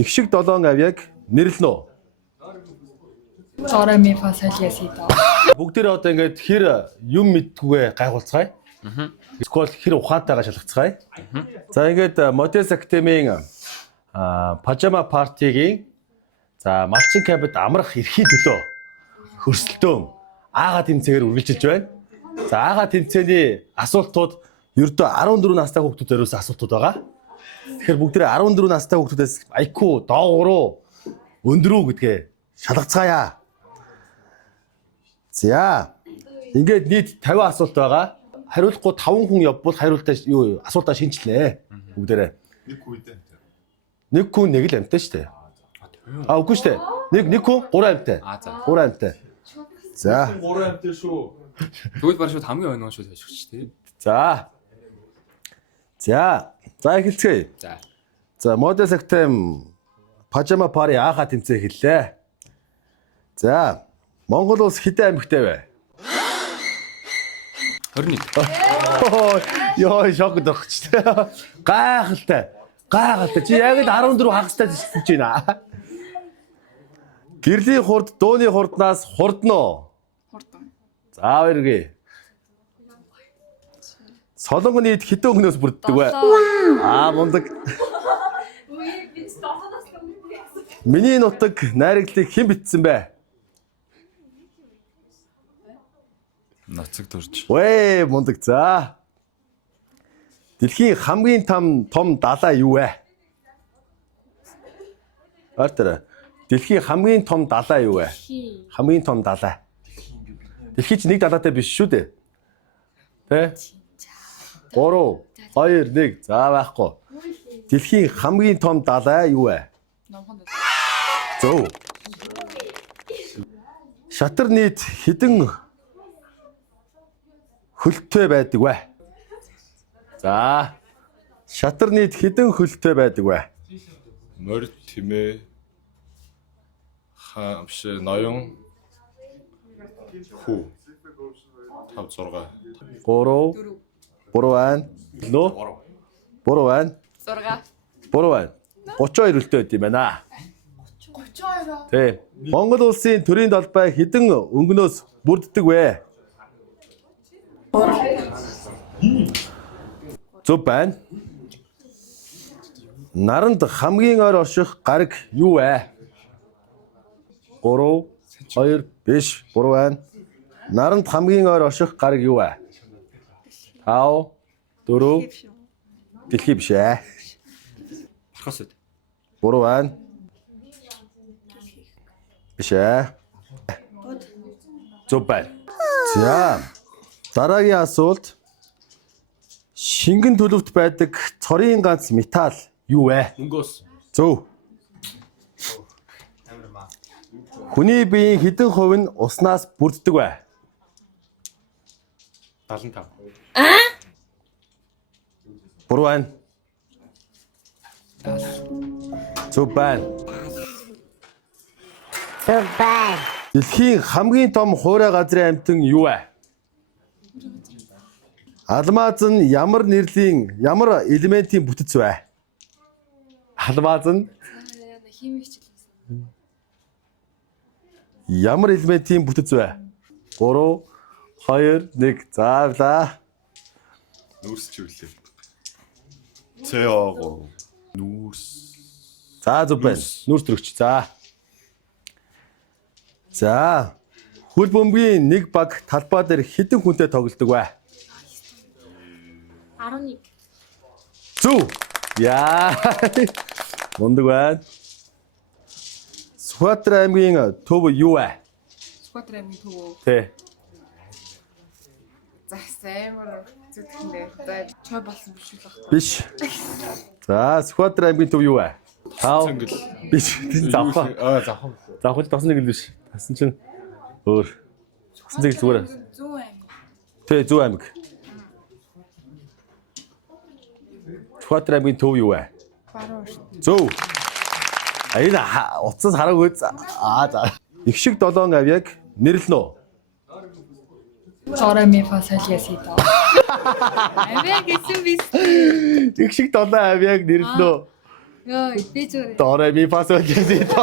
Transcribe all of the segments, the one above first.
Их шиг 7 авьяаг нэрлэнэ үү? Зора ми фа салиасита. Бүгдээрээ одоо ингээд хэр юм мэдтгүйгээ гайхуулцгаая. Скол хэр ухаантайгаа шалгацгаая. За ингээд Models Academy-ийн пажама партигийн за малчин кабид амрах эрхийн төлөө хөрсөлтөө аагаа тэмцээгээр үргэлжилж байна. За аагаа тэмцээний асуултууд ердөө 14 настай хүүхдүүд өрөөс асуултууд байгаа. Тэгэхээр бүгдээ 14 настай хүүхдүүдээс IQ доогуур өндөр үү гэдгээ шалгацгаая. За ингээд нийт 50 асуулт байгаа. Хариулахгүй 5 хүн явбал хариултаа асуултаа шинжилнэ. Бүгдээрээ. Нэг хүн нэг л амттай шүү дээ. Үгүй шүү дээ. Нэг хүн 3 амттай. 3 амттай. За. 3 амттай шүү. Тэгвэл баг шууд хамгийн ойн шүү таашгүй ч тийм. За. За эхэлцгээе. За Models Academy пажама пари ааха тэмцээн хэллээ. За Монгол улс хэдэн аймагтай вэ? 21. Йоо шокд орчих. Гайхалтай. Чи яг л 14 хагастай хэлж байна. Гэрлийн хурд дууны хурднаас хурдно. Хурдан. За хоёргээ. Солонгон нийт хэдэн өнгнөөс бүрддэг вэ? Мундаг. Миний нутаг найрагдлыг хэн бичсэн бэ? Ноцог дурж. Вэ мундаг за. Дэлхийн хамгийн том далай юу вэ? Артера. Дэлхийн хамгийн том далай юу вэ? Хамгийн том далай. Дэлхийн чи нэг далайтай биш шүү дээ. Тэ? 3 2 1 за байхгүй. Дэлхийн хамгийн том далай юу вэ? Зөв. Шатар нийт хэдэн хөлттэй байдаг вэ? За. Шатар нийт хэдэн хөлттэй байдаг вэ? Морь тэмээ хамш ноён хүү 5 6 3 байна. Лөө? 3 байна. 6. 3 байна. 32 хөлттэй байд юм байна. 32. Тэ. Монгол улсын төрийн далбай хэдэн өнгнөөс бүрддэг вэ? Зөв байна. Наранд хамгийн ойр орших гариг юу вэ? 3 2 биш 3 байна. Наранд хамгийн ойр орших гариг юу вэ? 5 4 дэлхий биш ээ. Архаас үт. 3 байна. Биш ээ. Зөв байна. За. Дараагийн асуулт. Шингэн төлөвт байдаг цорын ганц металл юу вэ? Мөнгөөс. Зөв. Хүний биеийн хэдэн хувь нь уснаас бүрддэг вэ? 75. 3 байна. Зөв байна. Дэлхийн хамгийн том хуурай газрын амьтан юу вэ? Алмаз нь ямар элементийн бүтэц вэ? Алмаз нь ямар элементийн бүтэц вэ? 3 2 1 заавлаа. нүүрс чи үлээ. CO3 нүүрс. За зөв байна. Нүүрс төрөгч. За. Хөл бөмбөгийн нэг баг талбай дээр хэдэн хүнтэй тоглодог вэ? 11. Зөв. Яа. Мундаг байна. Сүхбаатар аймгийн төв юу вэ? Сүхбаатар аймгийн төв. Тэ. Амар зүтгэндээ. За чой болсон биш үү баг. Биш. За Сүхбаатар аймгийн төв юу вэ? Цэнгэл. Биш. Завхаа. Завхан. Завхаа тасан нэг л биш. Тасан чинь өөр. Тасан нэг зүгээр. Зүүн аймаг. Тэ зүүн аймаг. Сүхбаатар аймгийн төв юу вэ? Баруун. Зөв. Энэ утсаас хараагүй. За. Их шиг 7 авьяаг нэрлэнэ үү? Зора ми фа салиасита. Авьяаг гэсэн биш. Их шиг 7 авьяаг нэрлэнэ үү? Йоо, идэж үү. Дорэ ми фа сол ля си до.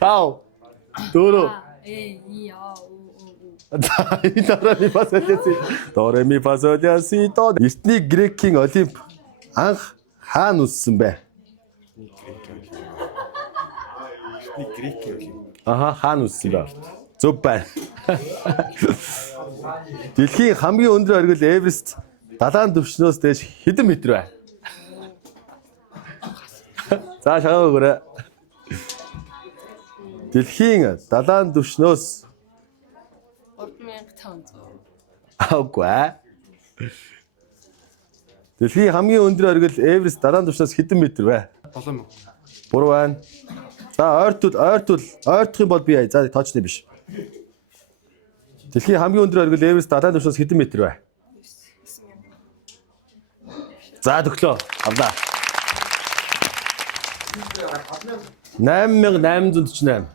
Тав. Дөрөв. И яа. За энэ дорэ ми фа сол ля си. Дорэ ми фа сол ля си до. Эртний Грекийн Олимп анх хаана үссэн бэ? Нэг грек юм. Аха, хаана үссэн бэ? Зөв байна. Дэлхийн хамгийн өндөр оргил Эверест далайн түвшнөөс дээш хэдэн метр вэ? За шагаа өгөөрэй. Дэлхийн далайн түвшнөөс 3500. аагүй. Дэлхийн хамгийн өндөр оргил Эверест далайн түвшнөөс хэдэн метр вэ? 7 мөн. Буруу байна. За ойртох юм бол би за тоочны биш. Дэлхийн хамгийн өндөр оргил Эверест далайн түвшнөөс хэдэн метр вэ? За төглөө. Авлаа. 8848.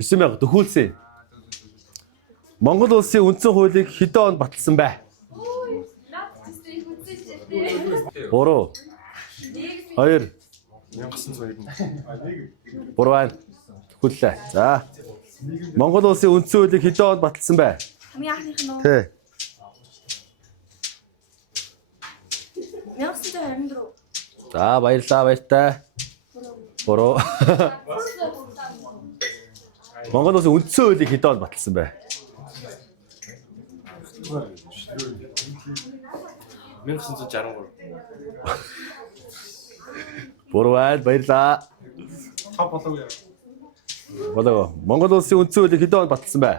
9000 төхүүлсэн. Монгол улсын үндсэн хуулийг хэдэн онд баталсан бэ? Буруу. 2. 1902. Буруу байна. Төхүүллээ. За. Монгол улсын үндсэн хуулийг хэдэн онд баталсан бэ? Хамгийн анхных нь Тэ. 1924. За баярлалаа баяртай. Буруу. Монгол улсын үндсэн хуулийг хэдэн онд баталсан бэ? 1963. Буруу байна. Баярлалаа. Тав болоогүй. Болоо. Монгол улсын үндсэн хуулийг хэдэн онд баталсан бэ?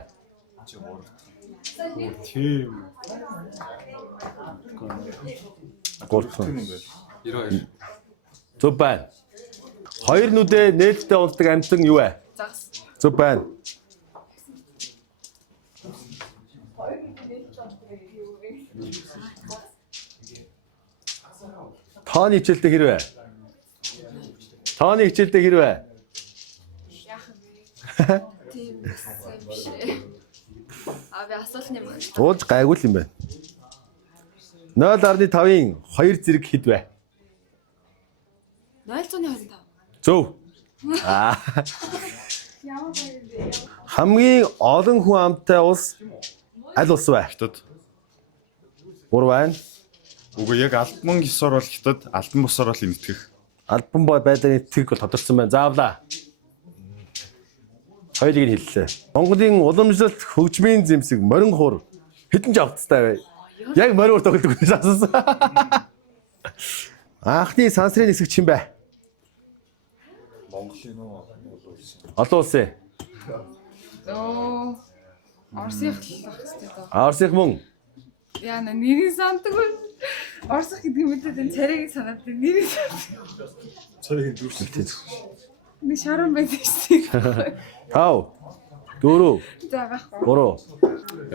Тийм. Гурван. 92. Зөв байна. Хоёр нүдэ нээлттэй унтдаг амьтан юу вэ? Загас. Зөв байна. Тооны хичээлтэй хэрвээ? Тооны хичээлтэй хэрвээ? Яах вэ? Тийм биш. А би асуулт юм байна. Уулж гайгүй л юм байна. 0.5-ын 2 зэрэг хэд вэ? 0.25. Зөв. Аа. Хамгийн олон хүн амтай улс аль улс вэ? Хятад. Буруу байна. Үгүй яг альбан ёсоор бол хятад, альбан бусаар бол энэтгэх. Альбан бой байдлын этгэг бол тодорсон байна. Заавлаа. Хоёулыг нь хэллээ. Монголын уламжлалт хөгжмийн зэмсэг морин хур хэдэн жавцтай вэ? Яг морин хур тоглодог гэж асуусан. Анхны сансрын нисэг чинь бэ? Монголын нөө Олон улсын. Оо. Орсих л ах хэвчээ доо. Орсих мөн. Яна нэрийг сандаггүй. Орсих гэдэг юм дээр царайг санаад нэрийг санддаг. царийн дүүрсэн. Нэг шаран байдаг шүү дээ. 5 4 За байхгүй.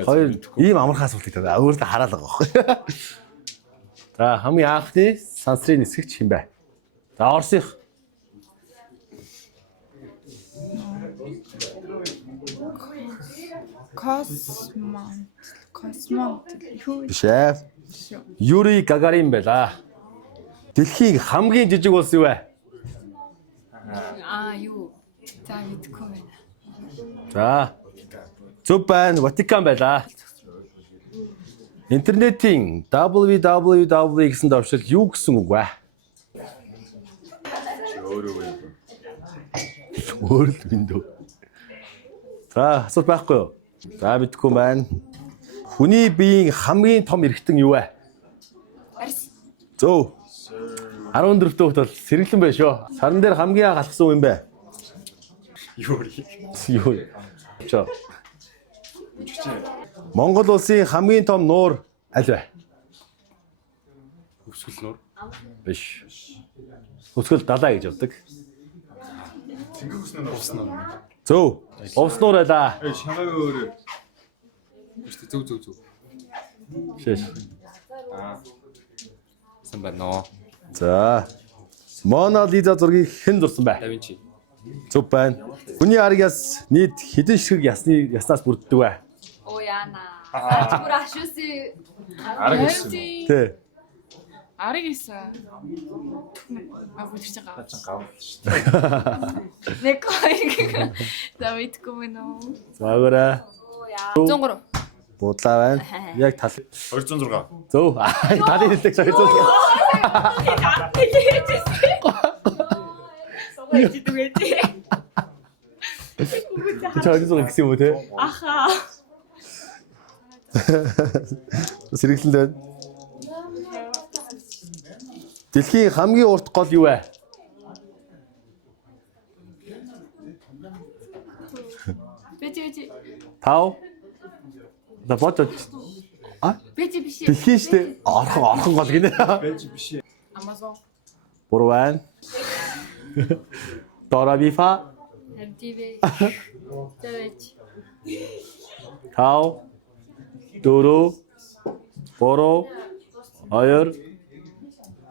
3 2 ийм амархан асуулт гэдэг. Өөрөөсөө хараалга байхгүй. За хамгийн анхны сансрын нисгч хин бэ? За Орсих. Космонавт юу Биш ээ. шүү. Юрий Гагарин байла. Дэлхийн хамгийн жижиг улс юу вэ? Юу. За мэдгүй байна. За. Зөв байна. Ватикан байла. Интернетийн www гэсэн давшил юу гэсэн үг вэ? Өөр л биндүү. За, асуулт байхгүй юу? За, мэдгүй байна. Хүний биеийн хамгийн том эргэтэн юу вэ? Арс. Зөв. 14 дэх бол сэргэлэн байна шүү. Саран дээр хамгийн анх алхсан юм бэ? Юурий. Юу? Чоо. Монгол улсын хамгийн том нуур аль вэ? Өсгөл нуур. Биш. Өсгөл далаа гэж явдаг. Цэнгэг өснө нуур. Зөв. Увс нуур байлаа. Шагааг өөрөө. Зөв. Шиш. Сан байна. За. Мона Лиза зургийг хэн зурсан бэ? Да Винчи. Зөв байна. Хүний аргаас нийт хэдэн ширхэг яснаас бүрддэг вэ? Оо яана. Бүр ашууси. Арга гэсэн. Тэ. Арыг ийсэн. Бүтэрч байгаа. Нэг хоёр. За мэдгүй мэн үү. Заагаарай. 103. Будлаа байна. Яг тал 206. зөв. Талын хэлдэг 200. Чойроо гэсэн юм уу те? Аха. Сэргэлэн дээр. Дэлхийн хамгийн урт гол юу вэ? Бэжи. 5. За бодож. А? Бэжи биш. Дэлхийн штэ. Орхон гол гинэ. Amazon. Буруу байна. Дора бифа. MTV. Тэвэж. 5 4 3 2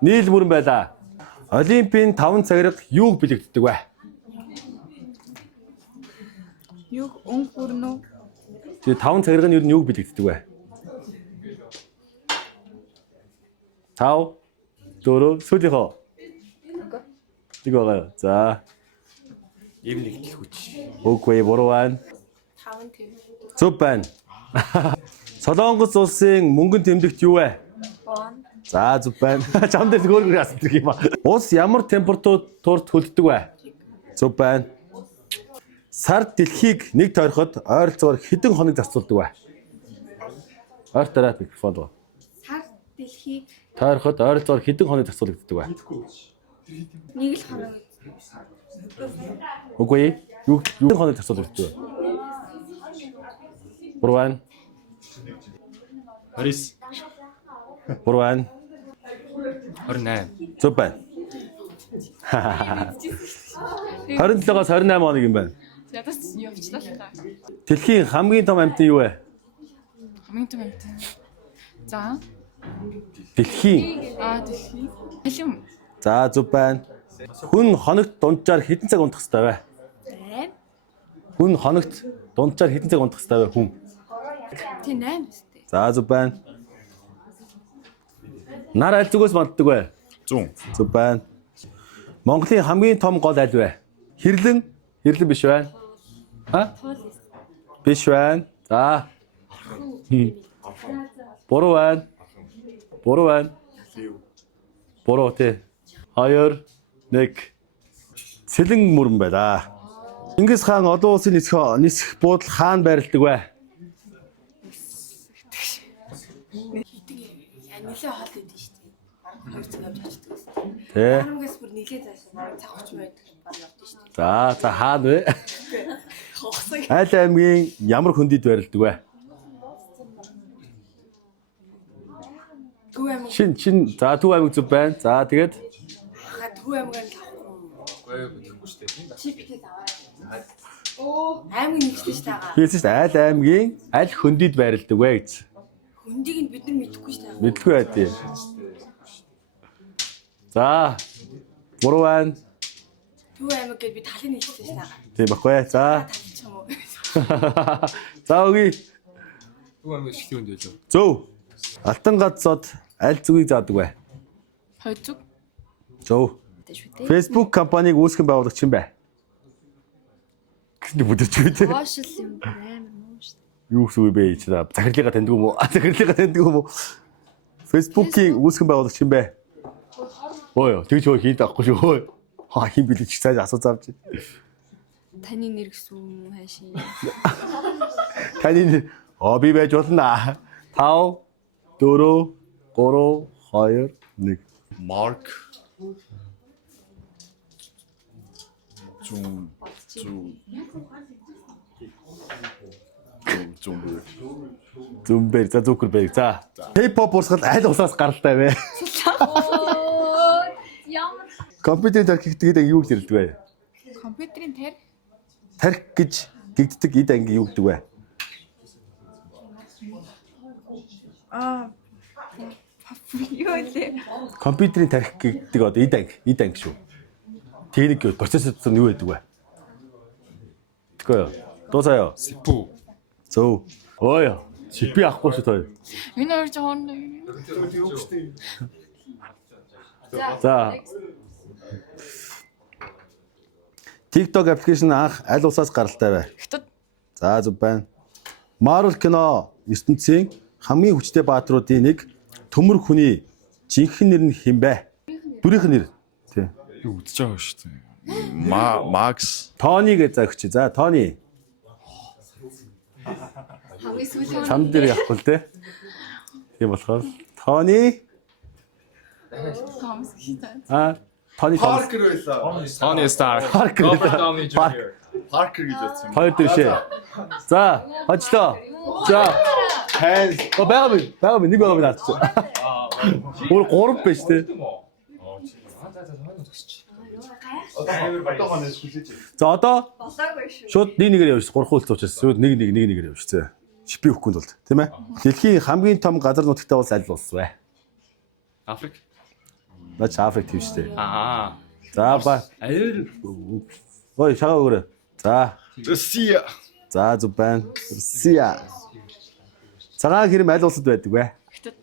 нийл мөрөн байлаа. Олимпийн 5 цагираг юуг бэлэгддэг вэ? Юу өнгө бүрнө? Тэгээ 5 цагираг нь юу юуг бэлэгддэг вэ? 5 4 сүүлийнхөө. Нэг байгаа. За. Ийм нэг л хүч. Үгүй буруу байна. 5 тэв. Зөв байна. Солонгос улсын мөнгөн тэмдэгт юу вэ? Бон. За зөв байна. Чам дээр зөөр асуудаг юм аа. Улс ямар температурт хөлддөг вэ? Зөв байна. Сар дэлхийг нэг тойроход ойролцоогоор хэдэн хоног зарцуулдаг вэ? Ойр тараад микрофон руу. Сар дэлхийг Тойроход ойролцоогоор хэдэн хоног зарцуулагддаг вэ? нэг л хоног. Үгүй юу хоног зарцуулагддаг вэ? Буруу байна. 29. Буруу байна. 28. Зөв байна. 27-оос 28 хоног юм байна. Ядаж явчлаа л та. Дэлхийн хамгийн том амьтан юу вэ? Хамгийн том амт. За. Дэлхийн. Дэлхий. Хэлэм. За зөв байна. Хүн хоногт дунджаар хэдэн цаг унтах ёстой вэ? Байн. Хүн хоногт дунджаар хэдэн цаг унтах ёстой вэ хүн? Тэ 8 өстэй. За зөв байна. Нар аль зүгээс манддаг вэ? 100. Зөв байна. Монголын хамгийн том гол аль вэ? Хэрлэн биш байна. Ха? Биш байна. За. Буруу байна. Буруу байна. Буруу тий. 2 1 Цэлэн мөрөн байлаа. Чингис хаан олон улсын нисэх буудал хаана байрладаг вэ? Нилээ хоол идэв шүү дээ. Хоёр цаг явж очдөг гэсэн. Тэ. Харамгаас бүр нилээ заасан. Бараг цаг 30 минут баг явдсан шүү дээ. За хаана вэ? Хогсог. Аль аймгийн ямар хөндөд байрладаг вэ? Төв аймаг. Чин за Төв аймаг зөв байна. За тэгээд Төв аймгаар л авахгүй. Тэгэхгүй шүү дээ. Чиптэй аваа. Аймаг нэгтэй шүү дээ. хийсэн шүү дээ. Аль аймгийн аль хөндөд байрладаг вэ гэж. Хөндийг нь бид нар мэдэхгүй шүү дээ. Мэдгүй байдیں۔ За. Буруу байна. Төв аймаг гэдээ би талын нэгтэй шүү дээ. Тийм баггүй. За. Талч юм уу? За өгье. Төв аймаг шилхэн үнд байлаа. Зөв. Алтан газсод аль зүгийг заадаг вэ? Хоёр зүг. Зөв. Тэ шүү дээ. Facebook компанийг үүсгэн байгуулагч юм бэ? Гэвч бүдэрчгүй дээ. Хоошил юм амар муу шүү дээ. Юу гэсэн үг бэ чи та захирлыгаа таньдаг юм уу? Захирлыгаа таньдаг юм уу? Facebook-ийг үүсгэн байгуулагч юм бэ? Ой, тэгж хөө хийд авахгүй шүү. Хаа хин бэлэж чи цааш асууж авч. Таны нэр гэсэн юм хаашаа. Таны би байж болно. 5 4 3 2 1 Mark. Зумбэр за зүкерберг за. K-pop урсгал аль усаас гаралтай вэ? Ямар Компьютерийн тархи гэдэг юу гэж нэрлэдэг вэ? компьютерийн тарих Тархи гэж гэгддэг эд анги юу гэдэг вэ? юу лээ. Компьютерийн тархи гэдэг одоо эд анги шүү. Техник юу процессор нь юу гэдэг вэ? Тэгэхгүй юу? Дуусаа юу? Сипу. Зөв. Ой. Чипи авахгүй шүү той. Энэ хоёр жоон. За. TikTok аппликейшн анх аль улсаас гаралтай вэ? Хятад. За зөв байна. Marvel кино ертөнцийн хамгийн хүчтэй баатруудын нэг төмөр хүний жинхэнэ нэр нь хэн бэ? Бүрийнх нь нэр. Тий. Юу үзэж байгаа шүү дээ. Макс. Тони гэж заа өгч. За Тони. Хамгийн сүүлийн Чам дээр явахгүй л дээ. Тийм болохоор Тони. Томс гэдэг. Тони Паркер байлаа. Tony Stark. Паркер. Robert Downey Jr. Паркер гэж бодсон. Хоёр дэвшээ. За, хочлоо. За. Хайс. Байгаа би нэг байгаа би наадчих. Өөр 3 байж тээ. За одоо Болоогүй шүү. шууд нэгээр явж 3 хуулц учраас шууд нэгээр явж зэ. Шипи өгөхгүй тулд тийм ээ. Дэлхийн хамгийн том газар нутагтай улс аль улс вэ? Африк. Наач Африк тийм шүү дээ. Аа. За ба. Ой шагаа өгөрөө. За. Россия. За зүг байна. Россия. Цагаан хэрэм аль улсад байдаг вэ? Хятад.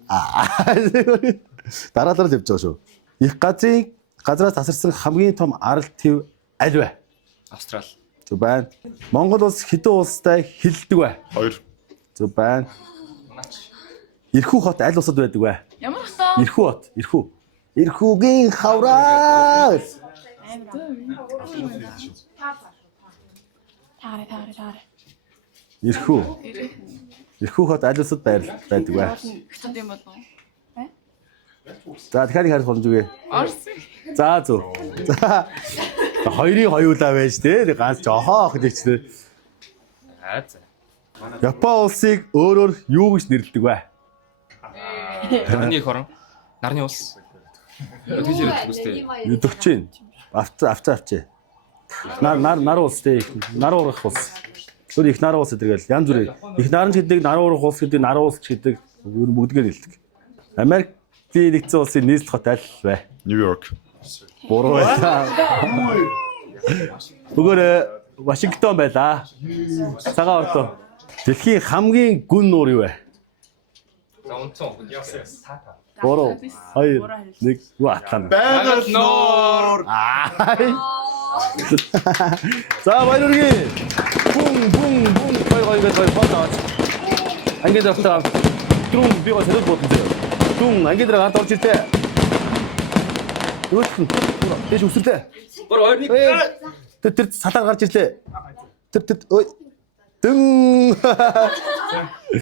Дараалал явж байгаа шүү. Их газраас тасарсан хамгийн том арал төв аль вэ? Австрал. Зүг байна. Монгол улс хэдэн улстай хилдэг вэ? 2. Зүг байна. Ирхүү хот аль улсад байдаг вэ? Ямар хтаа? Ирхүү хот, Ирхүү. Ирхүүгийн хавраа. Таарэ. Ирхүү. Ирхүү хот аль улсад байдаг вэ? Хятад юм болов уу? За дахиад харах боломж үгүй. Орос. За зөв. За. Хоёрын хоёулаа байж тээ. Ганц жохоо хэлчихлээ. За. Япон улсыг өөрөөр юу гэж нэрлэдэг вэ? Нарны эх орон. Нарны улс. Тэгж яриад үстэй. Өдөгч чинь. Авцаа. Нар улс тээ. Нар урах улс. Өөр их нар улс гэдэг л янз бүр. Их наранч гэдэг, нар урах улс гэдэг, нар улс гэдэг бүгдгээр хэлдэг. Америкийн нэгдсэн улсын нийслэл хот аль вэ? Нью-Йорк. Буруу байлаа. Өгөөрэй. Вашингтон байлаа. Цагаан ордоо. Дэлхийн хамгийн гүн нуур юу вэ? За унтсан. Тата. Буруу. 2 1 юу атлаа. Байгаль нуур. За баяргийн. Бум гой фото. Ангийн дэвтэр трум би гоо сэрэд бодсон дээ. Түн ангийн дээр ганц орж иртээ. Өөхөн. Дэш үсэрлээ. Бүр 2 1. Тэр салаар гарч ирлээ. Тэр ой. Дэн.